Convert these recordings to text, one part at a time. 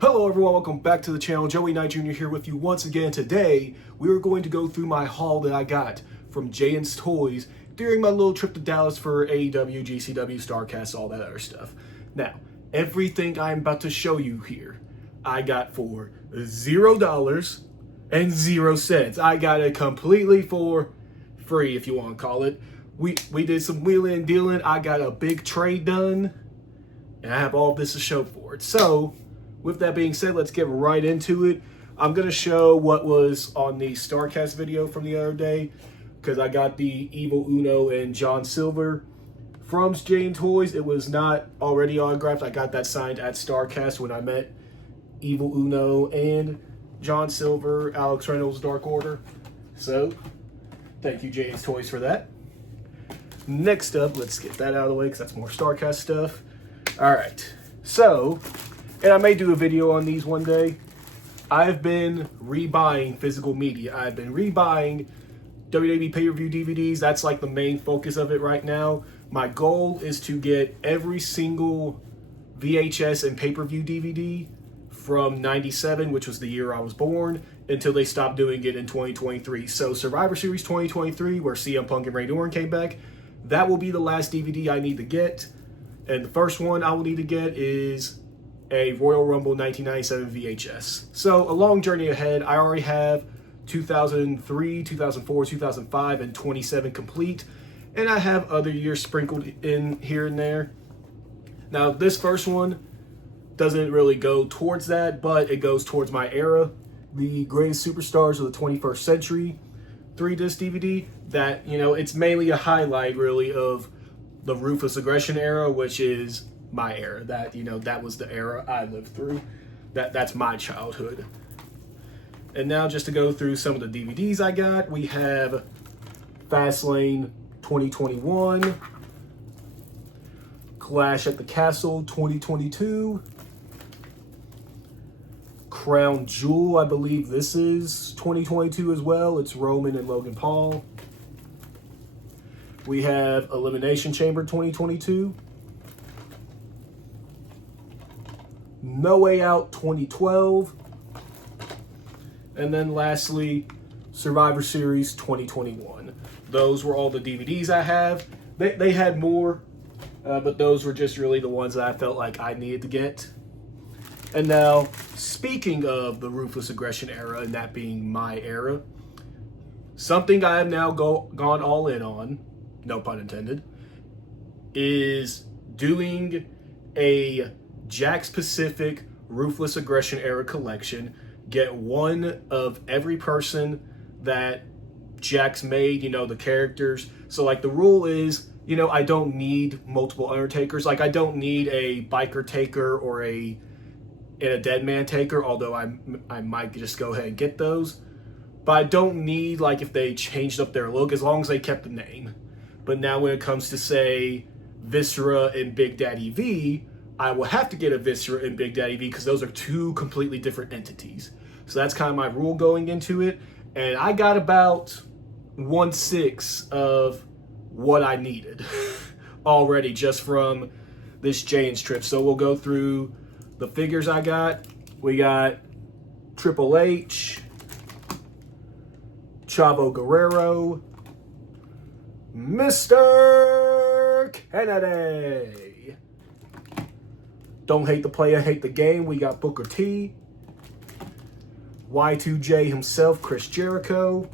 Hello everyone, welcome back to the channel. Joey Knight Jr. here with you once again. Today, we are going to go through my haul that I got from Jayden's Toys during my little trip to Dallas for AEW, GCW, StarCast, all that other stuff. Now, everything I'm about to show you here, I got for $0 and 0 cents. I got it completely for free, if you want to call it. We did some wheeling and dealing. I got a big trade done, and I have all this to show for it. So, with that being said, let's get right into it. I'm going to show what was on the StarCast video from the other day, because I got the Evil Uno and John Silver from Jayden Toys. It was not already autographed. I got that signed at StarCast when I met Evil Uno and John Silver, Alex Reynolds, Dark Order. So, thank you, Jayden Toys, for that. Next up, let's get that out of the way, because that's more StarCast stuff. All right, so... and I may do a video on these one day. I've been rebuying physical media. I've been rebuying WWE pay-per-view DVDs. That's like the main focus of it right now. My goal is to get every single VHS and pay-per-view DVD from 97, which was the year I was born, until they stopped doing it in 2023. So Survivor Series 2023, where CM Punk and Randy Orton came back, that will be the last DVD I need to get. And the first one I will need to get is a Royal Rumble 1997 VHS. So a long journey ahead. I already have 2003, 2004, 2005, and 27 complete. And I have other years sprinkled in here and there. Now this first one doesn't really go towards that, but it goes towards my era. The Greatest Superstars of the 21st Century 3-disc DVD. That, you know, it's mainly a highlight really of the Ruthless Aggression era, which is my era. That, you know, that was the era I lived through. That's my childhood. And now just to go through some of the DVDs I got, we have Fastlane 2021, Clash at the Castle 2022, Crown Jewel, I believe this is 2022 as well. It's Roman and Logan Paul. We have Elimination Chamber 2022, No Way Out 2012, and then lastly, Survivor Series 2021. Those were all the DVDs I have. They had more, but those were just really the ones that I felt like I needed to get. And now, speaking of the Ruthless Aggression era, and that being my era, something I have now gone all in on, no pun intended, is doing a Jakks Pacific Ruthless Aggression era collection. Get one of every person that Jakks made, you know, the characters. So like the rule is, you know, I don't need multiple Undertakers. Like I don't need a Biker Taker or a Dead Man Taker, although I might just go ahead and get those. But I don't need, like, if they changed up their look, as long as they kept the name. But now when it comes to, say, Viscera and Big Daddy V, I will have to get a Viscera and Big Daddy V because those are two completely different entities. So that's kind of my rule going into it. And I got about 1/6 of what I needed already just from this Jayden's trip. So we'll go through the figures I got. We got Triple H, Chavo Guerrero, Mr. Kennedy. Don't hate the player, hate the game. We got Booker T, Y2J himself, Chris Jericho,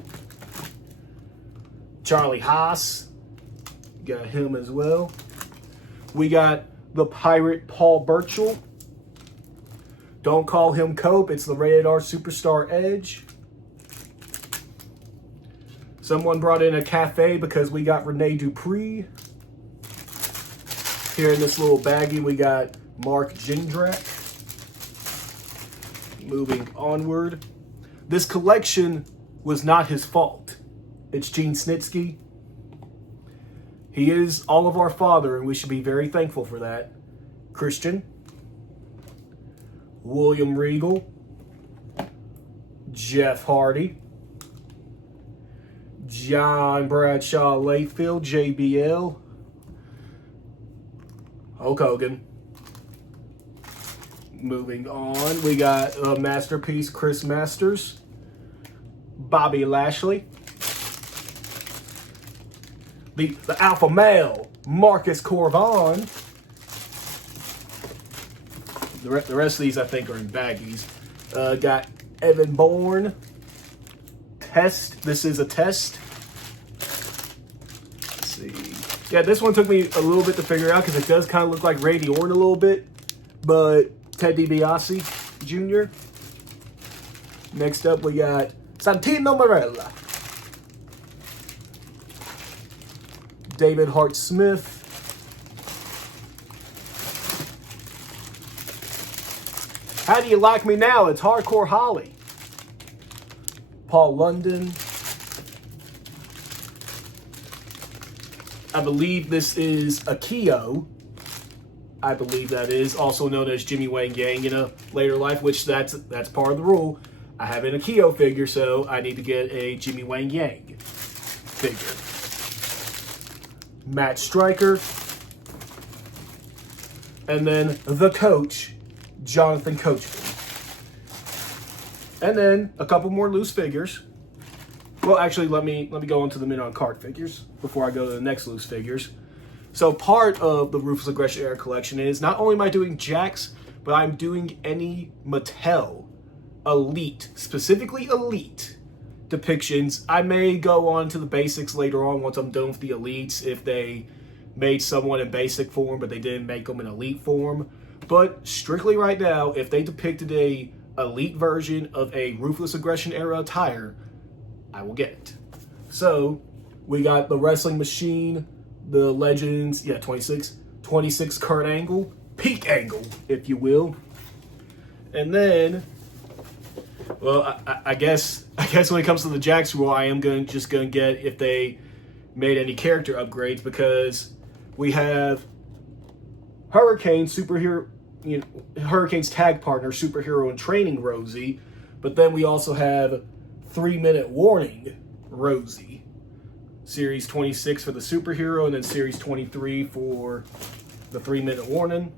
Charlie Haas. Got him as well. We got the Pirate Paul Burchill. Don't call him Cope. It's the Rated R Superstar Edge. Someone brought in a cafe because we got Rene Dupree. Here in this little baggie, we got Mark Jindrak. Moving onward. This collection was not his fault. It's Gene Snitsky. He is all of our father, and we should be very thankful for that. Christian. William Regal, Jeff Hardy, John Bradshaw Layfield, JBL, Hulk Hogan, Moving on, we got a Masterpiece Chris Masters, Bobby Lashley, the alpha male Marcus Corvon. The rest of these I think are in baggies. Got Evan Bourne, Test. This is a test. Let's see. Yeah, this one took me a little bit to figure out because it does kind of look like Randy Orton a little bit, but Ted DiBiase Jr. Next up, we got Santino Marella, David Hart Smith, How Do You Like Me Now? It's Hardcore Holly, Paul London. I believe this is Akio. I believe that is also known as Jimmy Wang Yang in a later life, which that's part of the rule. I have an Akio figure, so I need to get a Jimmy Wang Yang figure. Matt Stryker. And then the coach, Jonathan Coachman. And then a couple more loose figures. Well, actually, let me go into the min on card figures before I go to the next loose figures. So part of the Ruthless Aggression Era collection is not only am I doing Jakks, but I'm doing any Mattel Elite, specifically Elite depictions. I may go on to the basics later on once I'm done with the Elites if they made someone in basic form, but they didn't make them in Elite form. But strictly right now, if they depicted a Elite version of a Ruthless Aggression Era attire, I will get it. So we got the Wrestling Machine, the Legends, 26 Kurt Angle, peak angle, if you will. And then, well, I guess when it comes to the Jakks rule, I am just gonna get if they made any character upgrades, because we have Hurricane superhero, Hurricane's tag partner, superhero in training Rosie, but then we also have 3-minute warning Rosie. Series 26 for the superhero, and then Series 23 for the 3-minute warning.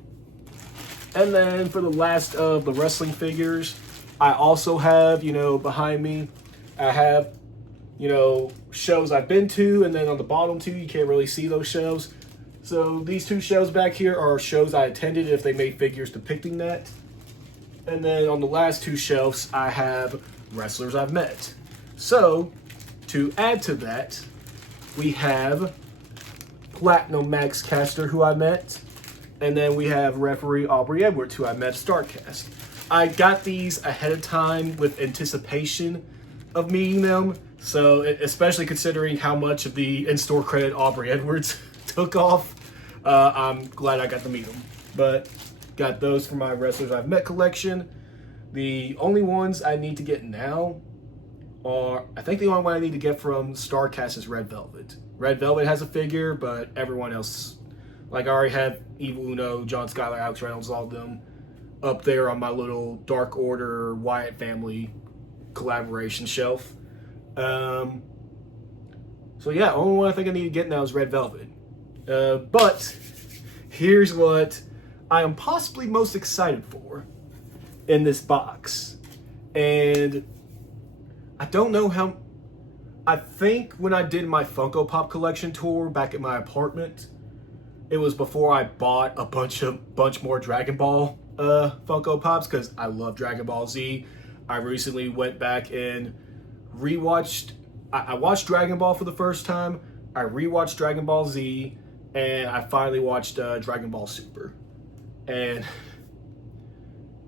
And then for the last of the wrestling figures, I also have, behind me, I have, shows I've been to, and then on the bottom two, you can't really see those shows. So these two shows back here are shows I attended if they made figures depicting that. And then on the last two shelves, I have wrestlers I've met. So, to add to that, we have Platinum Max Caster, who I met, and then we have referee Aubrey Edwards, who I met StarCast. I got these ahead of time with anticipation of meeting them, so especially considering how much of the in-store credit Aubrey Edwards took off, I'm glad I got to meet them. But got those for my Wrestlers I've Met collection. The only ones I need to get now are, I think the only one I need to get from StarCast is Red Velvet. Red Velvet has a figure, but everyone else, like I already have Evil Uno, John Skyler, Alex Reynolds, all of them up there on my little Dark Order Wyatt family collaboration shelf. So yeah, only one I think I need to get now is Red Velvet. But here's what I am possibly most excited for in this box. And I don't know how, I think when I did my Funko Pop collection tour back at my apartment, it was before I bought a bunch more Dragon Ball Funko Pops, because I love Dragon Ball Z. I recently went back and rewatched, I watched Dragon Ball for the first time, I rewatched Dragon Ball Z, and I finally watched Dragon Ball Super. And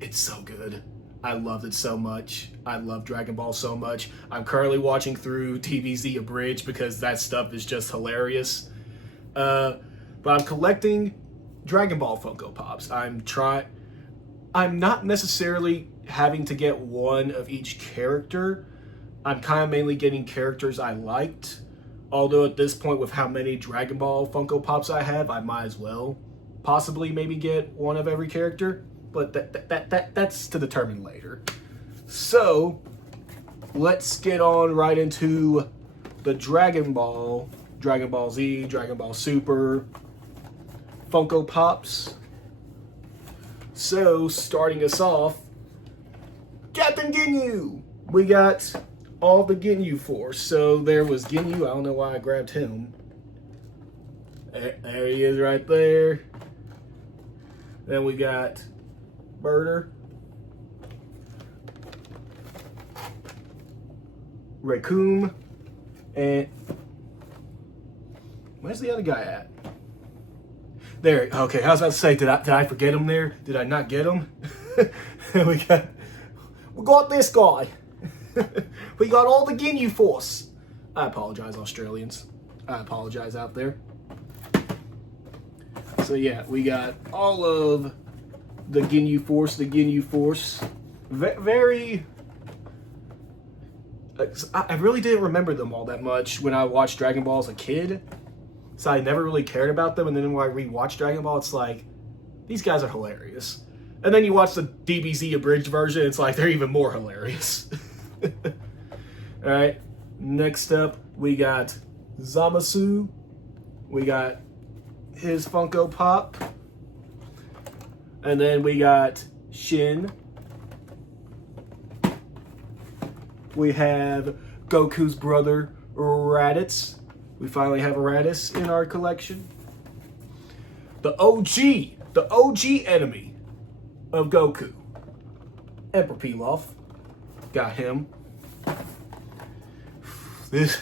it's so good. I loved it so much. I love Dragon Ball so much. I'm currently watching through TVZ Abridged because that stuff is just hilarious. But I'm collecting Dragon Ball Funko Pops. I'm not necessarily having to get one of each character. I'm kind of mainly getting characters I liked. Although at this point, with how many Dragon Ball Funko Pops I have, I might as well possibly maybe get one of every character. But that's to determine later. So, let's get on right into the Dragon Ball Z, Dragon Ball Super Funko Pops. So, starting us off, Captain Ginyu! We got all the Ginyu Force. So, there was Ginyu. I don't know why I grabbed him. There he is right there. Then we got Murder. Raccoon. And where's the other guy at? There. Okay, I was about to say, did I forget him there? Did I not get him? we got this guy. We got all the Ginyu Force. I apologize, Australians. I apologize out there. So yeah, we got all of the Ginyu Force. The Ginyu Force. Very. I really didn't remember them all that much when I watched Dragon Ball as a kid. So I never really cared about them. And then when I rewatched Dragon Ball, it's like, these guys are hilarious. And then you watch the DBZ abridged version, it's like, they're even more hilarious. Alright, next up, we got Zamasu. We got his Funko Pop. And then we got Shin. We have Goku's brother, Raditz. We finally have a Raditz in our collection. The OG enemy of Goku, Emperor Pilaf. Got him. This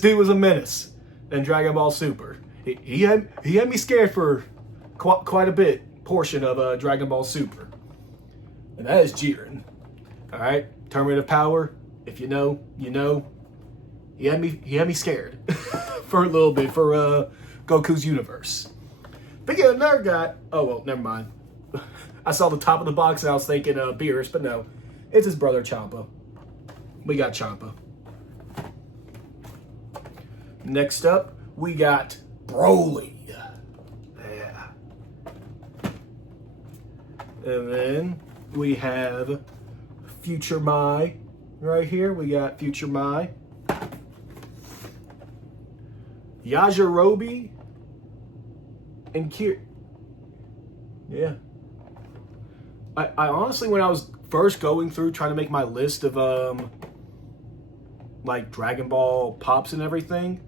dude was a menace in Dragon Ball Super. He had me scared for quite a portion of Dragon Ball Super. And that is Jayden. Alright? Tournament of Power. If you know, you know. He had me scared for a little bit for Goku's universe. Speaking of another guy, oh well, never mind. I saw the top of the box and I was thinking Beerus, but no, it's his brother Champa. We got Champa. Next up, we got Broly. Yeah. And then we have Future Mai right here. We got Future Mai. Yajirobe and Kier. Yeah. I honestly, when I was first going through trying to make my list of like Dragon Ball pops and everything,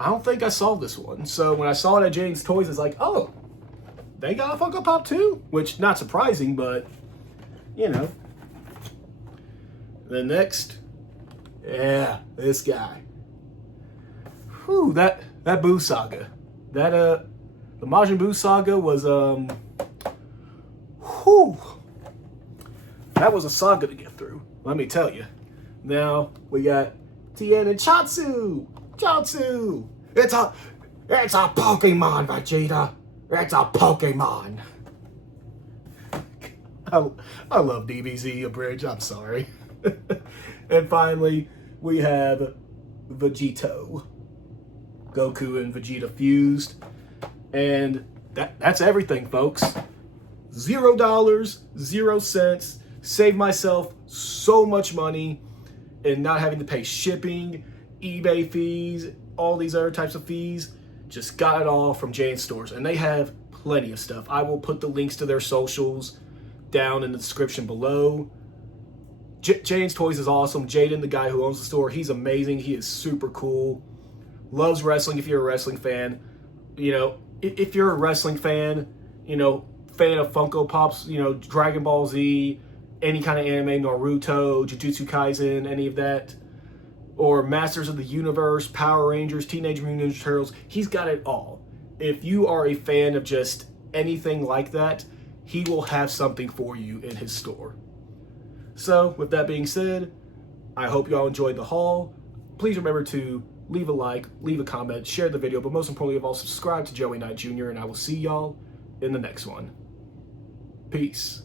I don't think I saw this one. So when I saw it at Jayden's Toys, it's like, oh, they got a Funko Pop too? Which, not surprising, but, you know. The next, yeah, this guy. Whew, that Buu saga. That, the Majin Buu saga was, whew. That was a saga to get through, let me tell you. Now, we got Tien and Chaozu. Chaozu. It's a Pokemon, Vegeta. It's a Pokemon. I love DBZ abridged, I'm sorry. And finally, we have Vegito. Goku and Vegeta fused. And that's everything, folks. $0, 0 cents. Saved myself so much money and not having to pay shipping, eBay fees, all these other types of fees. Just got it all from Jayden Stores. And they have plenty of stuff. I will put the links to their socials down in the description below. Jayden's Toys is awesome. Jayden, the guy who owns the store, he's amazing. He is super cool. Loves wrestling if you're a wrestling fan. You know, if you're a wrestling fan, you know, fan of Funko Pops, you know, Dragon Ball Z, any kind of anime, Naruto, Jujutsu Kaisen, any of that, or Masters of the Universe, Power Rangers, Teenage Mutant Ninja Turtles, he's got it all. If you are a fan of just anything like that, he will have something for you in his store. So, with that being said, I hope you all enjoyed the haul. Please remember to leave a like, leave a comment, share the video, but most importantly of all, subscribe to Joey Knight Jr., and I will see y'all in the next one. Peace.